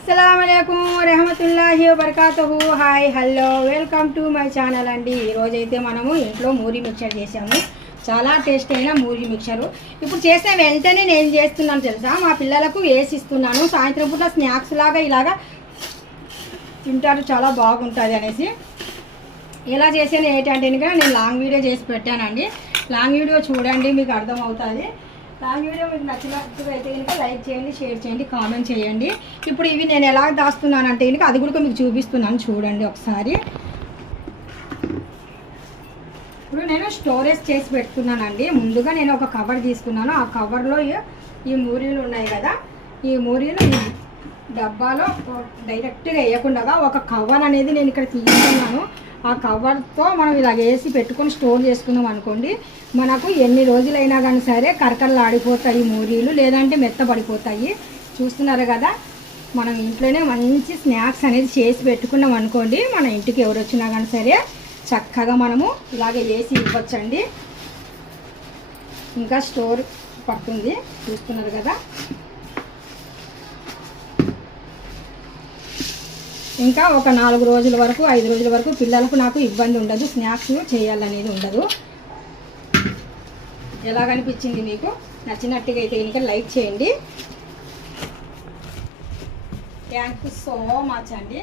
అస్సలాముఅలైకుం వరహమతుల్లాహి వబర్కాతుహు. Hi hello welcome to my channel అండి. ఈరోజైతే మనము ఇంట్లో మూరి మిక్చర్ చేసాము. చాలా టేస్ట్ అయిన మూరి మిక్చరు. ఇప్పుడు చేసే వెంటనే నేను చేస్తున్నాను తెలుసా, మా పిల్లలకు వేసి ఇస్తున్నాను. సాయంత్రం పూట స్నాక్స్ లాగా ఇలాగా తింటారు, చాలా బాగుంటుంది అనేసి. ఎలా చేసాను ఏంటంటే నేను లాంగ్ వీడియో చేసి పెట్టానండి. లాంగ్ వీడియో చూడండి, మీకు అర్థమవుతుంది. లాంగ్ వీడియో మీకు నచ్చినట్టుగా అయితే కనుక లైక్ చేయండి, షేర్ చేయండి, కామెంట్ చేయండి. ఇప్పుడు ఇవి నేను ఎలా దాస్తున్నానంటే కనుక అది కూడా మీకు చూపిస్తున్నాను, చూడండి ఒకసారి. ఇప్పుడు నేను స్టోరేజ్ చేసి పెట్టుకున్నానండి. ముందుగా నేను ఒక కవర్ తీసుకున్నాను. ఆ కవర్లో ఈ మూరీలు ఉన్నాయి కదా, ఈ మూరీలు ఈ డబ్బాలో డైరెక్ట్గా వేయకుండా ఒక కవర్ అనేది నేను ఇక్కడ తీసుకున్నాను. ఆ కవర్తో మనం ఇలా వేసి పెట్టుకొని స్టోర్ చేసుకున్నాం అనుకోండి, మనకు ఎన్ని రోజులైనా కానీ సరే కరకరలు ఆడిపోతాయి మూరీలు, లేదంటే మెత్తబడిపోతాయి. చూస్తున్నారు కదా, మనం ఇంట్లోనే మంచి స్నాక్స్ అనేది చేసి పెట్టుకున్నాం అనుకోండి, మన ఇంటికి ఎవరు వచ్చినా కానీ సరే చక్కగా మనము ఇలాగే వేసి ఇవ్వచ్చండి. ఇంకా స్టోర్ పడుతుంది, చూస్తున్నారు కదా. ఇంకా ఒక 4 రోజుల వరకు 5 రోజుల వరకు పిల్లలకు నాకు ఇబ్బంది ఉండదు, స్నాక్స్ చేయాలనేది ఉండదు. ఎలా కనిపించింది మీకు? నచ్చినట్టుగా అయితే కనుక లైక్ చేయండి. థ్యాంక్ యూ సో మచ్ అండి.